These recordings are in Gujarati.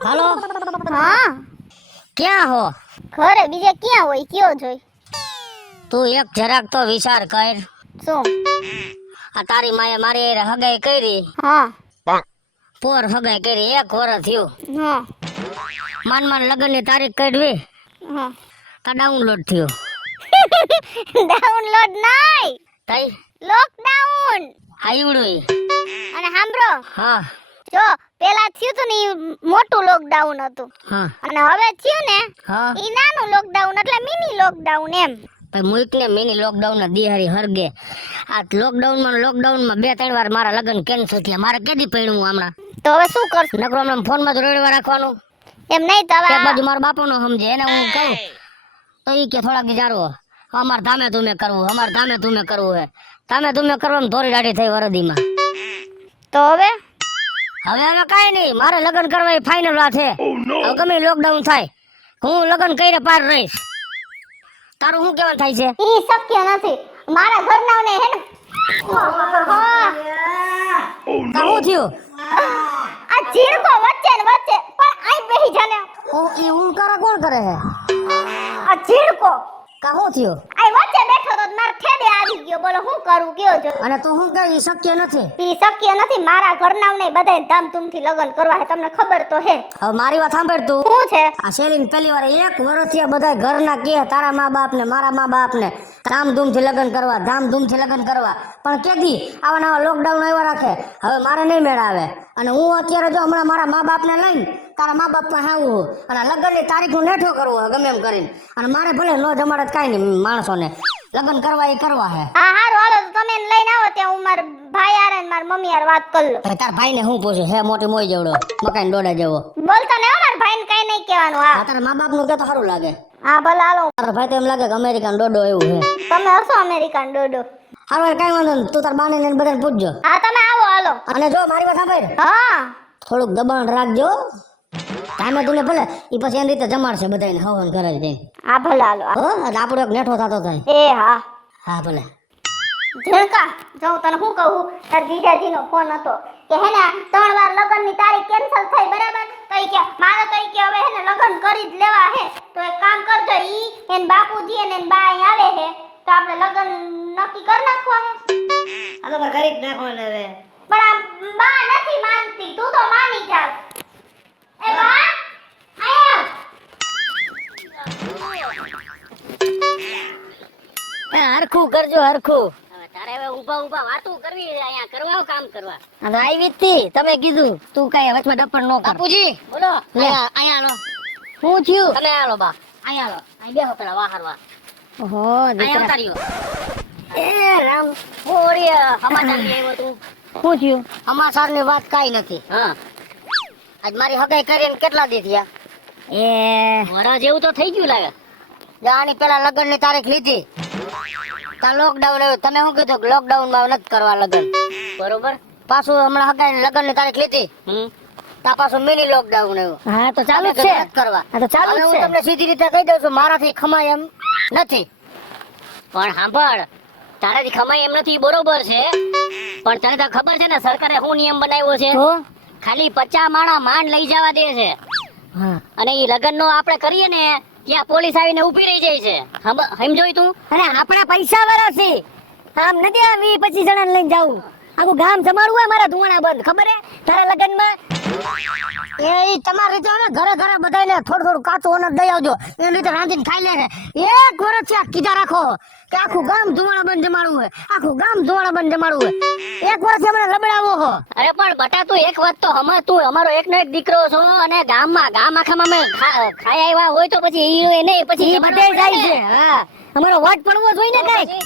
હાલો, હા ક્યાં હો? ઘરે બીજે ક્યાં હોય કયો જોઈ તું એક જરાક તો વિચાર કર. શું આ તારી માએ મારી હારે હગાઈ કરી, હા પોર હગાઈ કરી, 1 વર્ષ થયું. હા માન લગ્નની તારીખ કાઢવી, હા તા ડાઉનલોડ થયું. ડાઉનલોડ નહીં તઈ લોકડાઉન આવડું ઈ. અને સાંભળો હા જો પેલા થયું તું ને ઈ મોટું લોકડાઉન હતું હા અને હવે થયું ને હા. ઈ નાનું લોકડાઉન એટલે મિની લોકડાઉન એમ ભાઈ મુઈક ને મિની લોકડાઉન ના દિહારી હરગે. આ લોકડાઉનમાં 2-3 વાર મારા લગ્ન કેન્સલ થયા. મારે કેદી પૈણું હમણાં? તો હવે શું કરશું નકરો હમણાં ફોનમાં તો રેડવા રાખવાનું. એમ નહીં તો એક હવે બાજુ મારા બાપુનો સમજે, એને હું કહું તો ઈ કે થોડાક વિચારો અમાર ધામે તુમે કરવું, અમાર ધામે તુમે કરવું હે. ધામે તુમે કરવામાં ધોરી દાઢી થઈ વરદીમાં. તો હવે હવે કાંઈ નહીં, મારે લગ્ન કરવા એ ફાઇનલ વાત છે. હવે ગમે લોકડાઉન થાય હું લગ્ન કરીને પાર રહીશ. તારું શું કહેવાનું થાય છે? ઈ શક્ય નથી મારા ઘરનાઓને હે ને તા શું થયું? આ ચીડકો વચ્ચે ને વચ્ચે પણ આઈ બેહી જાને ઈ હું કરે કોણ કરે છે? આ ચીડકો કા શું થયું? આઈ વચ્ચે બેઠો તો માર ઠેડે આવી ગયો બોલો હું કરું કયો જો અને તું શું કહે ઈ શક્ય નથી? ઈ શક્ય નથી મારા ઘરનાઓને બધાય ધામધૂમથી લગ્ન કરવા છે તમને ખબર તો હે હવે મારી વાત સાંભળ તું. શું છે આ શેરીન પહેલી વાર 1 વર્ષથી બધા ઘરના કે તારા મા બાપ ને મારા મા બાપ ને ધામધૂમથી લગ્ન કરવા પણ કેદી આવા નવા લોકડાઉન આવ્યા રાખે. હવે મારે નહીં મેળ આવે અને હું અત્યારે જો હમણાં મારા મા બાપ ને લઈને તારા મા બાપ પાસે આવું અને લગ્નની તારીખ હું નેઠો કરવો ગમે એમ કરીને અને મારે ભલે ન જમાડે તો કાંઈ નહીં, માણસોને લગ્ન કરવા એ કરવા હે. હા હારું હાલો તો તમે એને લઈને આવો ત્યાં હું મારા ભાઈ હારે ને મારા મમ્મી હારે વાત કરી લઉં. હવે તારા ભાઈને હું પૂછે હે મોટી મોઈ જેવડો મકાઈ ડોડા જેવો? બોલતા ને મારા ભાઈને કઈ નહીં કહેવાનું હા તારા મા બાપ નું કે તો સારું લાગે. હા ભલે હાલો તારા ભાઈ તો એમ લાગે કે અમેરિકન ડોડો એવું હે. તમે હશો અમેરિકન ડોડો હારું કાંઈ વાંધો નહીં, તું તાર બાને ને બધાને પૂછજો. હા તમે આવો હાલો અને જો મારી વાત સાંભળ, હા થોડુંક દબાણ રાખજો. ટાઈમે તું ભલે ઈ પછી એની રીતે જમાડશે બધાને હવન કરે છે. હા ભલે હાલો હો એટલે આપણો એક નેઠો થતો થાય. એ હા હા ભલે. ઝીણકા જો તને શું કહું તાર જીજાજીનો ફોન હતો કે હે ને 3 વાર લગ્નની તારીખ કેન્સલ થઈ બરાબર તો ઈ કે મારે તો ઈ કે હવે હે ને લગ્ન કરી જ લેવા હે તો એક કામ કરજો ઈ એન બાપુજી અને એન બા અહીં આવે હે તો આપણે લગ્ન નક્કી કરી નાખવા હે આ તો પર કરી જ નાખો ને હવે. પણ આ બા નથી માનતી તું તો માની જા એ બા આયા હરખું કરજો હરખું. હવે તારે હવે ઊભા વાતો કરવી છે અહીંયા કરવા કામ કરવા. અને આવી હતી તમે કીધું તું કઈ વચમાં ડપણ ન કર. બાપુજી બોલો અહીંયા આલો. શું થયું? તમે આલો બા અહીંયા આલો. અહીં બેહો પેલા વાહરવા. ઓહો દીકરા ઉતાર્યો. એ રામ ઓરિયા સમાચાર લઈ આવ્યો તું. શું થયું? સમાચારની વાત કાઈ નથી. હા આજ મારી હગાઈ કરીને કેટલા દી થયા? એ વરા જેવું તો થઈ ગયું લાગે. જાની પેલા લગ્નની તારીખ લીધી તા લોકડાઉન આવ્યું. તમે શું કીધું લોકડાઉન માં નથી કરવા લગ્ન બરોબર? પાછું હમણાં હગાઈ લગ્નની તારીખ લીધી તા પાછું મિની લોકડાઉન આવ્યું. હા તો ચાલુ છે કરવા. હા તો ચાલુ છે. હું તમને સીધી રીતે કહી દઉં છું મારાથી ખમાય એમ નથી. પણ સાંભળ તારાથી ખમાય એમ નથી બરોબર છે પણ તને તો ખબર છે ને સરકારે શું નિયમ બનાવ્યો છે? ખાલી 50 માણા માંડ લઈ જવા દે છે અને ઈ લગ્ન નો આપણે કરીએ ને ત્યાં પોલીસ આવીને ઊભી રહી જાય છે. સમજોય તું? અરે આપણા પૈસા વાળા છે આમ નથી આ 20-25 જણા લઈને જાવું આખું ગામ જમાડવું હોય મારા ધુવાણા બંધ ખબર હે તારા લગનમાં એ ઈ તમારી રીતે ને ઘરે ઘરે બધાને થોડું કાચું અનાજ દઈ આવજો એની રીતે રાંધીને ખાઈ લે. 1 વર્ષ કીધા રાખો કે આખું ગામ ધુવાણા બંધ જમાડવું હોય, આખું ગામ ધુવાણા બંધ જમાડવું હોય. 1 વર્ષ હમણાં લબડાવો હો. અરે પણ બટા તું એક વાત તો તું અમારો એકનો એક દીકરો છો અને ગામ આખામાં અમે ખાઈ આવ્યા હોય તો પછી ઈ નહીં પછી એ બધે જાય છે હા અમારો વટ પડવો જોઈએ ને કાઈ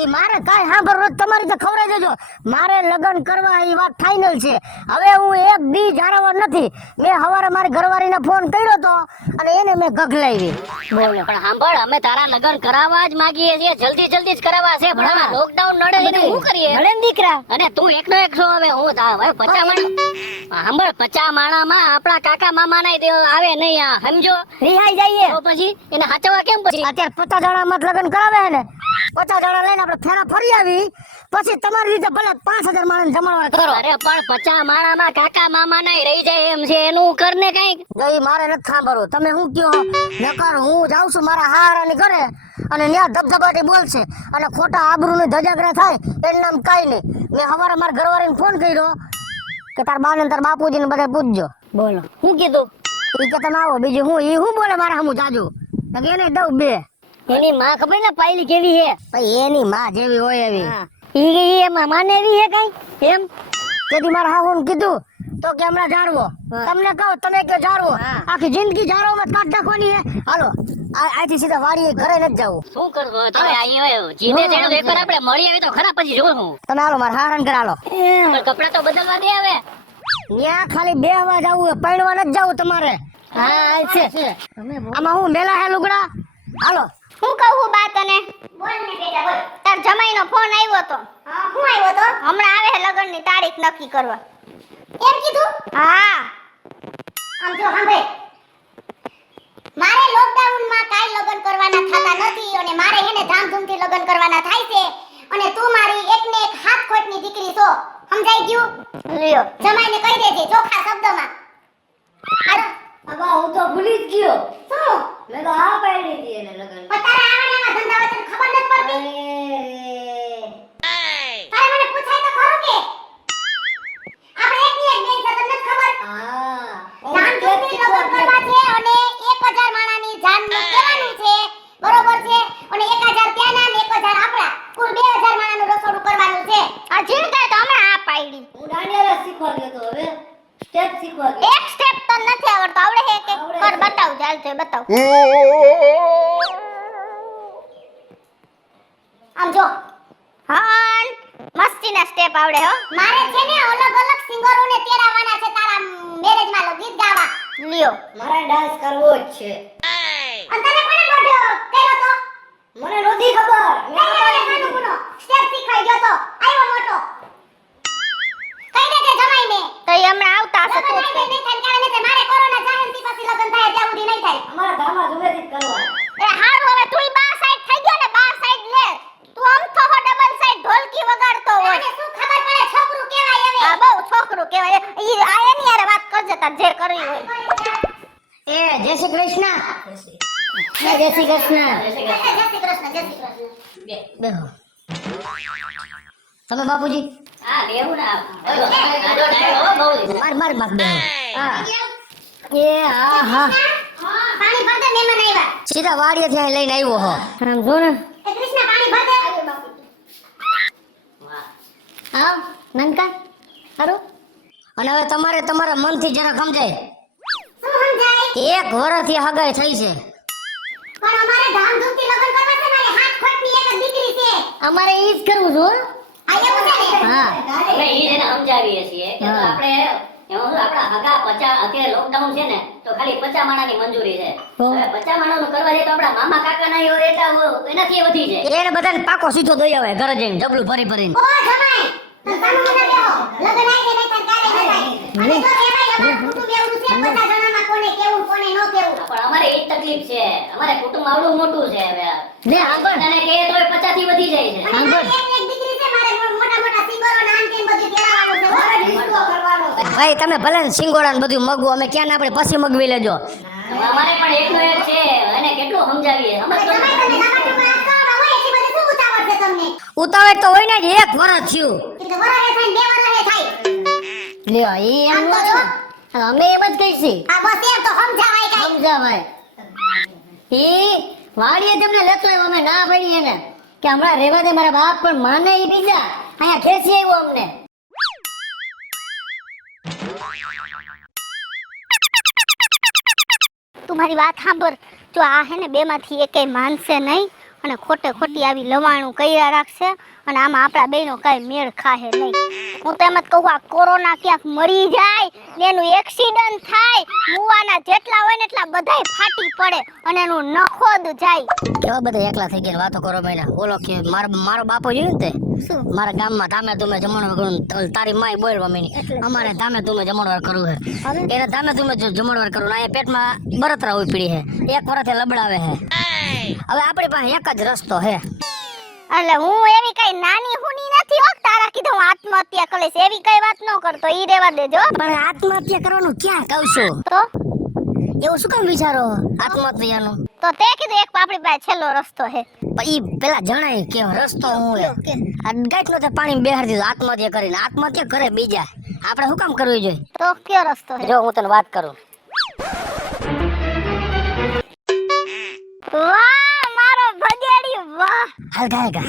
એ મારે કાઈ સાંભળો તમારી તો ખવડાવી દેજો. મારે લગ્ન કરવા એ વાત ફાઇનલ છે. હવે હું એક દી જાળવવા નથી. મેં સવારે મારી ઘરવાળીને ફોન કર્યો તો અને એને મેં ગગલાવી. બોલો પણ સાંભળ અમે તારા લગ્ન કરાવવા જ માંગીએ છીએ, જલ્દી જ કરાવવા છે પણ આ લોકડાઉન નડે છે શું કરીએ? નડે દીકરા અને તું એકનો એક છો. હવે હું હવે 50 માણા સાંભળ 50 માણામાં આપણા કાકા મામા ના આવે નહીં આ સમજો રિહાઈ જઈએ તો પછી એને સાચવવા કેમ? પછી અત્યારે 50 જણા માં લગ્ન કરાવે ને 50 જણા લઈને આપણે ફેરા ફરી આવી પછી તમારી રીતે ભલે 5000 માણસ જમાડવા કરો. અરે પણ 50 માણામાં કાકા મામા નહીં રહી જાય એમ છે એનું કરને કઈક. ગઈ મારે નથી સાંભળવું. તમે શું કહો નકર હું જાઉં છું મારા હારાની ઘરે અને ત્યાં ધબધબાટી બોલશે અને ખોટા આબરૂની ધજાગરા થાય એનું નામ કાંઈ નહીં. મેં સવારે મારા ઘરવાળીને ફોન કર્યો કે તાર બા ને તાર બાપુજીને બધા પૂછજો. બોલો શું કીધું? ઈ કે તમે આવો. બીજું હું ઈ હું બોલે મારા હમું જાજુ એને દઉં બે. એની માં ખબર ને પાયલી કેવી હે? ભાઈ એની માં જેવી હોય એવી. ઈ એમાં માને એવી હે કઈ એમ? તેથી મારા હાહુને કીધું તો કે હમણાં જાળવો. તમને કહું તમે કે જાળવો. આખી જિંદગી જાળવોમાં કાઢ નાખવાની હે. હાલો આથી સીધા વાડીએ ઘરે નથી જવું. શું કરવો તમે અહીંયા જીતે છે તો એકવાર આપણે મળી આવી તો ખરા પછી જોઉં હું. તમે હાલો મારા હારાને ઘરે હાલો. પણ કપડા તો બદલવા દે હવે. ત્યાં ખાલી બેહવા જવું પૈણવા નથી જવું તમારે. હા છે આમાં હું મેલા હે લુગડા. હાલો હું કહું બા તને? બોલ ને બેટા બોલ. તાર જમાઈનો ફોન આવ્યો તો. હા હું આવ્યો તો? હમણાં આવે છે લગ્નની તારીખ નક્કી કરવા. એમ કીધું? હા. આમ જો સાંભળે. મારે લોકડાઉન માં કાઈ લગ્ન કરવાના થતા નથી અને મારે હેને ધામધૂમથી લગ્ન કરવાના થાય છે અને તું મારી એકને એક હાથ ખોટની દીકરી છો. સમજાઈ ગયું? લ્યો જમાઈને કહી દેજે ચોખ્ખા શબ્દમાં. હાલો. અબા હું તો ભૂલી જ ગયો. શું? મેં તો હા પાડી હતી એને લગન. પણ તારા આવવાના ધંધા વચન ખબર નથી પડતી. તારે મને પૂછાય તો ખરું કે આપણે એકની એક બેન છે તને નથી ખબર? ધામધૂમથી લગ્ન કરવા છે અને 1000 માણાની જાનનું કહેવાનું છે. બરોબર છે? અને 1000 ત્યાંના અને 1000 આપણા કુલ 2000 માણાનું રસોડું કરવાનું છે. આ જીણકા તો હમણાં આ પાડી. હું દાંડિયા શીખવા ગયો તો હવે સ્ટેપ શીખવા ગયો. એક સ્ટેપ તો નથી આવડતો. આવડે છે કે કર બતાવ ચાલ છે બતાવ. આમ જો હાન મસ્તીના સ્ટેપ આવડે હો. મારે છે ને અલગ અલગ સિંગરોને તેડાવવાના છે તારા મેરેજમાં લો ગીત ગાવા. લ્યો મારે ડાન્સ કરવો જ છે. અને તને કોણે મોઢો કર્યો તો? મને નહોતી ખબર. સ્ટેપ શીખવાઈ ગયો તો આવ્યો મોટો. કઈ દેજે જમાઈને તો ઈ હમણાં આવતા હશે તો નહીં થાય કારણ કે મારે કોરોના જાહેરથી પછી લગન થાય ત્યાં સુધી નહીં થાય. અમારા ધામા જુમેથી જ કરવા. એ હારું હવે તુંય બા સાઈડ થઈ ગયો ને બા સાઈડ લે. તું આમ તો ડબલ સાઈડ ઢોલકી વગાડતો હોય. મને શું ખબર પડે છોકરું કહેવાય હવે. હા બહુ છોકરું કહેવાય. ઈ આ એની હારે વાત કરજે તાર જે કરવી હોય. એ જય શ્રી કૃષ્ણ. જય શ્રી કૃષ્ણ. જય શ્રી કૃષ્ણ જય શ્રી કૃષ્ણ. બેહો. તમે બાપુજી હા લેવું ના આડો ડાયો બહુ માર માર માર બેહો. હા એ હા હા પાણી ભર દે મહેમાન આવ્યા. સીધા વાડીએથી અહીં લઈને આવ્યો હો. આમ જો ને. એ કૃષ્ણ પાણી ભર દે. આવ નનકા સારું. અને હવે તમારે તમારા મનથી જરા સમજાય. શું સમજાય? 1 વર્ષથી હગાઈ થઈ છે. પણ અમારે ધામધૂમથી લગ્ન કરવા છે. મારી હાથ ખોટની એક જ દીકરી છે. અમારે ઈ જ કરવું છે. આ એવું છે ને? હા આપણે ઈ જેને સમજાવીએ છીએ કે હા. આપણે એમાં આપણા હગા 50 અત્યારે લોકડાઉન છે ને તો ખાલી 50 માણાની મંજૂરી છે. તો? હવે 50 માણાનું કરવા જાય તો આપણા મામા કાકા ના હોય એટલા એનાથી વધી જાય. એને બધાને પાકો સીધો દઈ આવે ઘરે જઈને ડબલું ભરી ભરીને. ઓ જમાઈ તમ સામુ મને બેહો. લગ્ન આવી જાય નહીં થાય કાલે નહીં થાય. અને જો કહેવાય અમારું કુટુંબ એવું છે 50 જણામાં કોને કેવું કોને ન કેવું. પણ અમારે એ જ તકલીફ છે. અમારે કુટુંબ આવડું મોટું છે હવે. લે આગળ અને કે તોય 50 થી વધી જાય છે. અને મારી એક દીકરી છે મારે મોટા મોટા સિંગરો ને આન તેન બધું તેડાવવાનું છે. મારે ડિસ્કો કરવાનો છે. ભાઈ તમે ભલે ને સિંગોડા ને બધું મગવું અમે ક્યાં આપણે પછી મગવી લેજો. અમારે પણ એકનો એક છે અને કેટલું સમજાવીએ સમજતો જમાઈ નથી. તમે લાંબા ટૂંકા આંખો હોય એટલી બધી શું ઉતાવળ છે તમને? ઉતાવળ તો હોય ને જ 1 વર્ષ થયું. એટલે વરાળે થાય ને 2 વરાળે થાય. લ્યો ઈ એમ નો છે. અમે એમ જ કહીશી. આ બસ એમ તો સમજાવાય કાઈ. સમજાવાય. ઈ વાડીએ તેમને લેતો આવ્યો અમે ના પડી એને કે હમણાં રહેવા દે મારા બાપ પણ માને ઈ બીજા અહીંયા ખેંચી આવ્યો અમને. તું મારી વાત સાંભળ. જો આ હે ને બેમાંથી એકેય માનશે નહીં અને ખોટે ખોટી આવી લવાણું કર્યા રાખશે અને આમાં આપણા બેનો કાંઈ મેળ ખાહે નહીં. હું તો એમ જ કહું આ કોરોના ક્યાંક મરી જાય ને એનું એક્સિડન્ટ થાય મુવાના જેટલા હોય ને એટલા બધાય ફાટી પડે અને એનું નખોદ જાય. કેવા બધા એકલા થઈ ગયા વાતો કરો મેના. ઓલો કે મારો બાપો જોયું ને તે મારા ગામમાં ધામે ધૂમે જમણવાર કરું. તારી માય બોલવા મેની અમારે ધામે ધૂમે જમણવાર કરવું છે. એને ધામે ધૂમે જમણવાર કરવું. અહીંયા પેટમાં બળતરા હોય પડી છે. 1 વર્ષથી લબડાવે છે. હવે આપણી પાસે એક જ રસ્તો છે. એટલે હું એવી કઈ નાની હુની નથી હો તારા કીધું હું આત્મહત્યા કરીશ એવી કઈ વાત ન કરતો ઈ રેવા દેજો પણ આત્મહત્યા કરવાનું ક્યાં કહું છું તો એવું શું કામ વિચારો આત્મહત્યાનું તો તે કીધું એક આપણી પાસે છેલ્લો રસ્તો હે પણ ઈ પેલા જણાય કે રસ્તો હું હે આ ગાંઠનો તે પાણી બેહાડી દીધો આત્મહત્યા કરીને આત્મહત્યા કરે બીજા આપણે શું કામ કરવું જોઈએ તો કયો રસ્તો હે જો હું તને વાત કરું વાહ મારો ભગેડી વાહ હાલ ગાયગા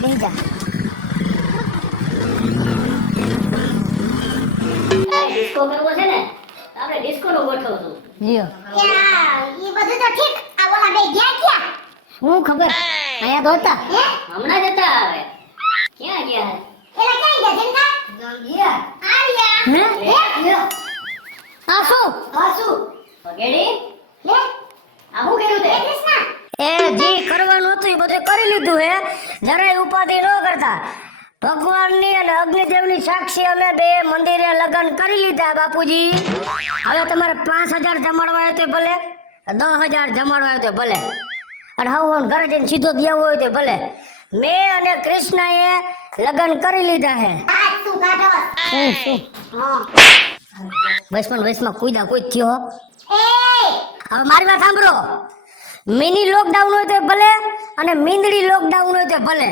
બીજા ડિસ્કો કરવો છે ને આપણે ડિસ્કો નો ગોઠવશું. લ્યો ઈ બધું તો ઠીક આ ઓલા બે ગયા ક્યાં શું ખબર અહીંયા તો હતા હમણાં જતા આવે ક્યાં ગયા એલા ક્યાં ગયા જનકા ગયા આયા હે લ્યો આ શું વગેડી લે આ શું કર્યું તે કૃષ્ણ એ જે કરવાનું હતું એ બધું કરી લીધું હે જરાય ઉપાધિ ન કરતા ભગવાનની અને અગ્નિદેવની સાક્ષી અમે બે મંદિરે લગ્ન કરી લીધા બાપુજી હવે તમારે 5000 જમાડવા હોય તો ભલે 10000 જમાડવા હોય તો ભલે અને હવે ઘરે જઈને સીધો દેવો હોય તો ભલે મેં અને કૃષ્ણએ લગ્ન કરી લીધા હે આ શું કાઢો હા વૈષ્ણવ કુદા કુદ થયો એ હવે મારી વાત સાંભળો મિની લોકડાઉન હોય તો ભલે અને મીંદડી લોકડાઉન હોય તો ભલે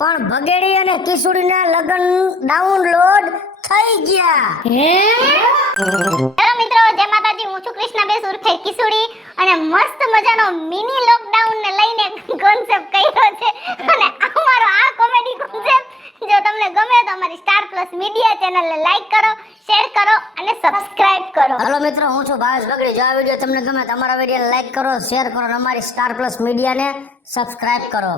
પણ ભગેડી અને કિશોરીના લગ્ન ડાઉનલોડ થઈ ગયા હેલો મિત્રો જય માતાજી હું છું કૃષ્ણા બે સુરખાઈ કિશોરી અને મસ્ત મજાનો મિની લોકડાઉન ને લઈને કોન્સેપ્ટ કર્યો છે અને અમારો આ કોમેડી કોન્સેપ્ટ જો તમને ગમે તો અમારી સ્ટાર પ્લસ મીડિયા ચેનલને લાઈક કરો શેર કરો અને સબસ્ક્રાઇબ કરો હાલો મિત્રો હું છું ભાવેશ બગડી જો આ વિડીયો તમને ગમે તો અમારા વિડીયોને લાઈક કરો શેર કરો અને અમારી સ્ટાર પ્લસ મીડિયાને સબસ્ક્રાઇબ કરો